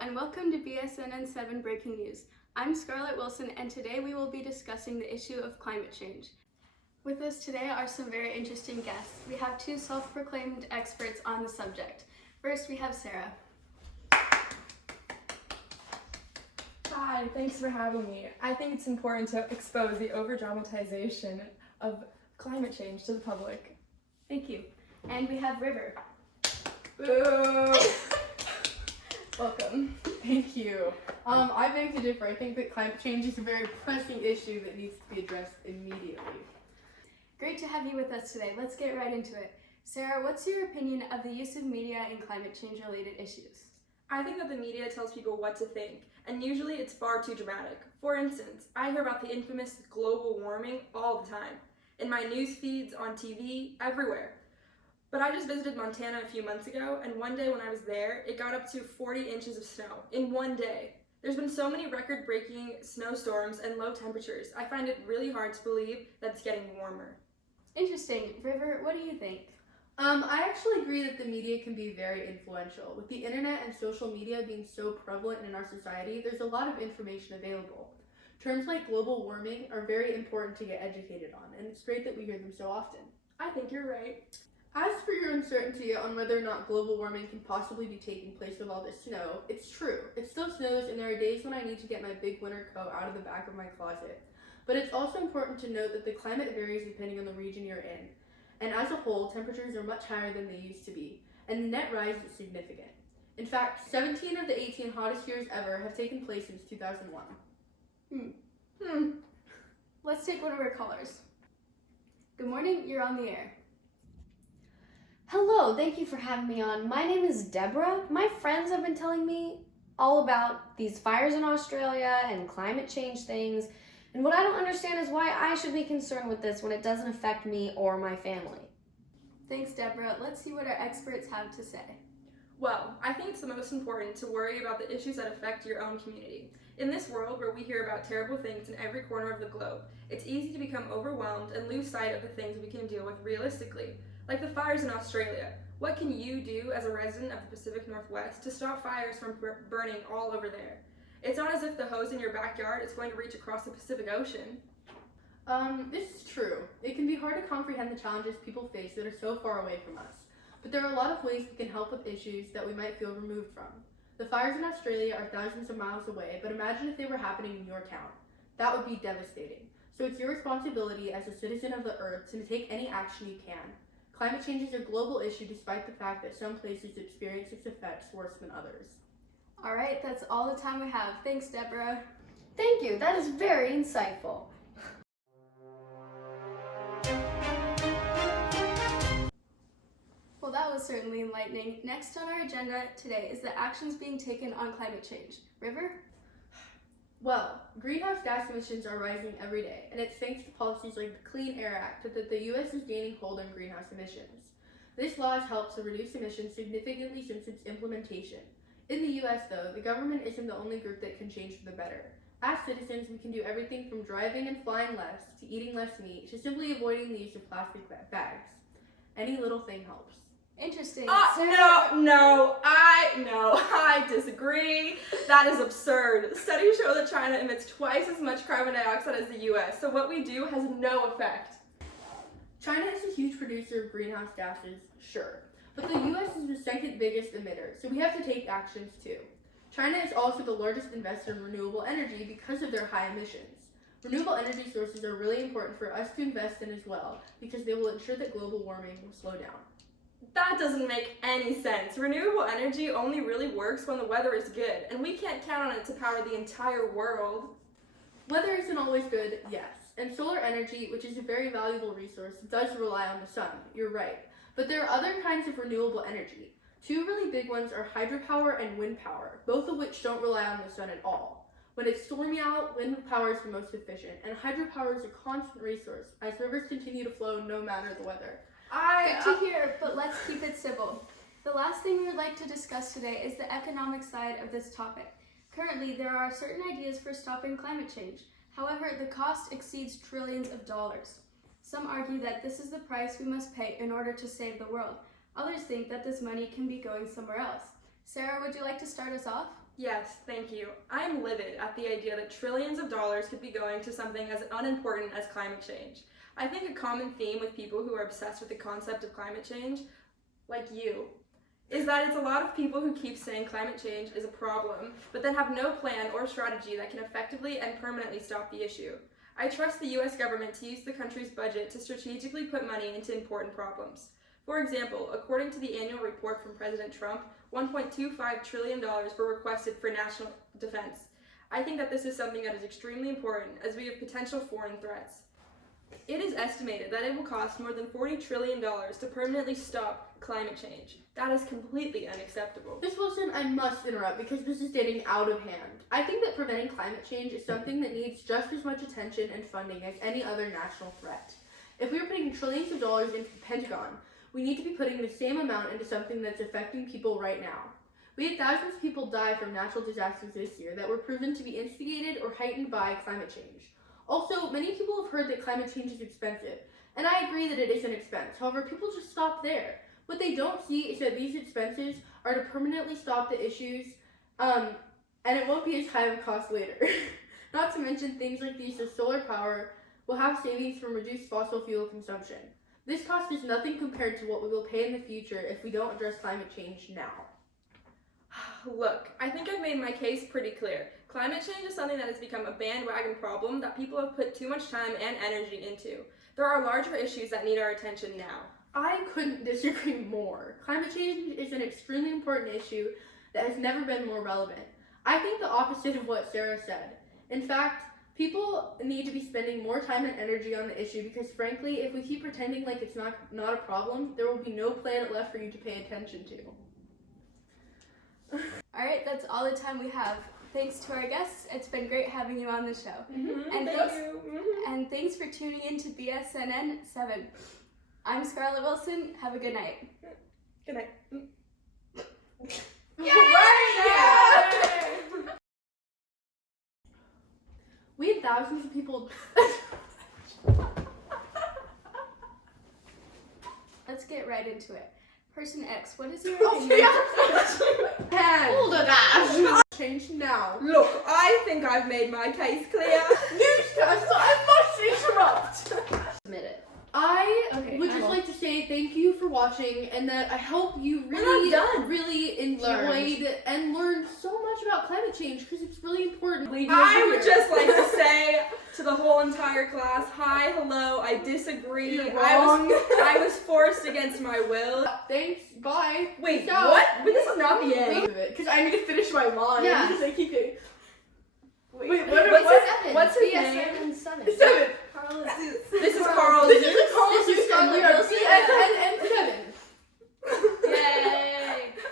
and welcome to BSNN7 Breaking News. I'm Scarlett Wilson, and today we will be discussing the issue of climate change. With us today are some very interesting guests. We have two self-proclaimed experts on the subject. First, we have Sarah. Hi, thanks for having me. I think it's important to expose the over-dramatization of climate change to the public. Thank you. And we have River. Boo! Welcome. Thank you. I beg to differ. I think that climate change is a very pressing issue that needs to be addressed immediately. Great to have you with us today. Let's get right into it. Sarah, what's your opinion of the use of media in climate change related issues? I think that the media tells people what to think, and usually it's far too dramatic. For instance, I hear about the infamous global warming all the time, in my news feeds, on TV, everywhere. But I just visited Montana a few months ago, and one day when I was there, it got up to 40 inches of snow in one day. There's been so many record-breaking snowstorms and low temperatures. I find it really hard to believe that it's getting warmer. Interesting. River, what do you think? I actually agree that the media can be very influential. With the internet and social media being so prevalent in our society, there's a lot of information available. Terms like global warming are very important to get educated on, and it's great that we hear them so often. I think you're right. As for your uncertainty on whether or not global warming can possibly be taking place with all this snow, it's true. It still snows, and there are days when I need to get my big winter coat out of the back of my closet. But it's also important to note that the climate varies depending on the region you're in. And as a whole, temperatures are much higher than they used to be, and the net rise is significant. In fact, 17 of the 18 hottest years ever have taken place since 2001. Let's take one of our callers. Good morning, you're on the air. Hello, thank you for having me on. My name is Deborah. My friends have been telling me all about these fires in Australia and climate change things. And what I don't understand is why I should be concerned with this when it doesn't affect me or my family. Thanks, Deborah. Let's see what our experts have to say. Well, I think it's the most important to worry about the issues that affect your own community. In this world where we hear about terrible things in every corner of the globe, it's easy to become overwhelmed and lose sight of the things we can deal with realistically. Like the fires in Australia. What can you do as a resident of the Pacific Northwest to stop fires from burning all over there? It's not as if the hose in your backyard is going to reach across the Pacific Ocean. This is true. It can be hard to comprehend the challenges people face that are so far away from us. But there are a lot of ways we can help with issues that we might feel removed from. The fires in Australia are thousands of miles away, but imagine if they were happening in your town. That would be devastating. So it's your responsibility as a citizen of the Earth to take any action you can. Climate change is a global issue despite the fact that some places experience its effects worse than others. All right, that's all the time we have. Thanks, Deborah. Thank you, that is very insightful. Well, that was certainly enlightening. Next on our agenda today is the actions being taken on climate change. River? Well, greenhouse gas emissions are rising every day, and it's thanks to policies like the Clean Air Act that the U.S. is gaining hold on greenhouse emissions. This law has helped to reduce emissions significantly since its implementation. In the U.S., though, the government isn't the only group that can change for the better. As citizens, we can do everything from driving and flying less, to eating less meat, to simply avoiding the use of plastic bags. Any little thing helps. Interesting. I disagree. That is absurd. Studies show that China emits twice as much carbon dioxide as the US, so what we do has no effect. China is a huge producer of greenhouse gases, sure, but the US is the second biggest emitter, so we have to take actions too. China is also the largest investor in renewable energy because of their high emissions. Renewable energy sources are really important for us to invest in as well, because they will ensure that global warming will slow down. That doesn't make any sense. Renewable energy only really works when the weather is good, and we can't count on it to power the entire world. Weather isn't always good, yes, and solar energy, which is a very valuable resource, does rely on the sun, you're right. But there are other kinds of renewable energy. Two really big ones are hydropower and wind power, both of which don't rely on the sun at all. When it's stormy out, wind power is the most efficient, and hydropower is a constant resource, as rivers continue to flow no matter the weather. Good to hear, but let's keep it civil. The last thing we would like to discuss today is the economic side of this topic. Currently, there are certain ideas for stopping climate change. However, the cost exceeds trillions of dollars. Some argue that this is the price we must pay in order to save the world. Others think that this money can be going somewhere else. Sarah, would you like to start us off? Yes, thank you. I am livid at the idea that trillions of dollars could be going to something as unimportant as climate change. I think a common theme with people who are obsessed with the concept of climate change, like you, is that it's a lot of people who keep saying climate change is a problem, but then have no plan or strategy that can effectively and permanently stop the issue. I trust the US government to use the country's budget to strategically put money into important problems. For example, according to the annual report from President Trump, $1.25 trillion were requested for national defense. I think that this is something that is extremely important as we have potential foreign threats. It is estimated that it will cost more than $40 trillion to permanently stop climate change. That is completely unacceptable. Miss Wilson, I must interrupt because this is getting out of hand. I think that preventing climate change is something that needs just as much attention and funding as any other national threat. If we are putting trillions of dollars into the Pentagon, we need to be putting the same amount into something that's affecting people right now. We had thousands of people die from natural disasters this year that were proven to be instigated or heightened by climate change. Also, many people have heard that climate change is expensive, and I agree that it is an expense. However, people just stop there. What they don't see is that these expenses are to permanently stop the issues, and it won't be as high of a cost later. Not to mention things like the use of solar power will have savings from reduced fossil fuel consumption. This cost is nothing compared to what we will pay in the future if we don't address climate change now. Look, I think I've made my case pretty clear. Climate change is something that has become a bandwagon problem that people have put too much time and energy into. There are larger issues that need our attention now. I couldn't disagree more. Climate change is an extremely important issue that has never been more relevant. I think the opposite of what Sarah said. In fact, people need to be spending more time and energy on the issue because frankly, if we keep pretending like it's not a problem, there will be no planet left for you to pay attention to. Alright, that's all the time we have. Thanks to our guests. It's been great having you on the show. Mm-hmm. And Thank you. Mm-hmm. And thanks for tuning in to BSNN7. I'm Scarlett Wilson. Have a good night. Good night. We had thousands of people. Let's get right into it. Person X, what is your Oh, opinion? Hold a dash. Change now. Look, I think I've made my case clear. Newscaster, I must interrupt. Admit it. I Okay, would just well. like to say thank you for watching, and that I hope you We're really, not done. really enjoyed and learned so much about climate change because it's really important. I would just like to say to the whole entire class, hi, hello, I disagree. You're wrong. I was forced against my will. Thanks. Bye. Wait, Peace out. what? But this is not the end. Because I need to finish my line. Yeah. Because I keep getting.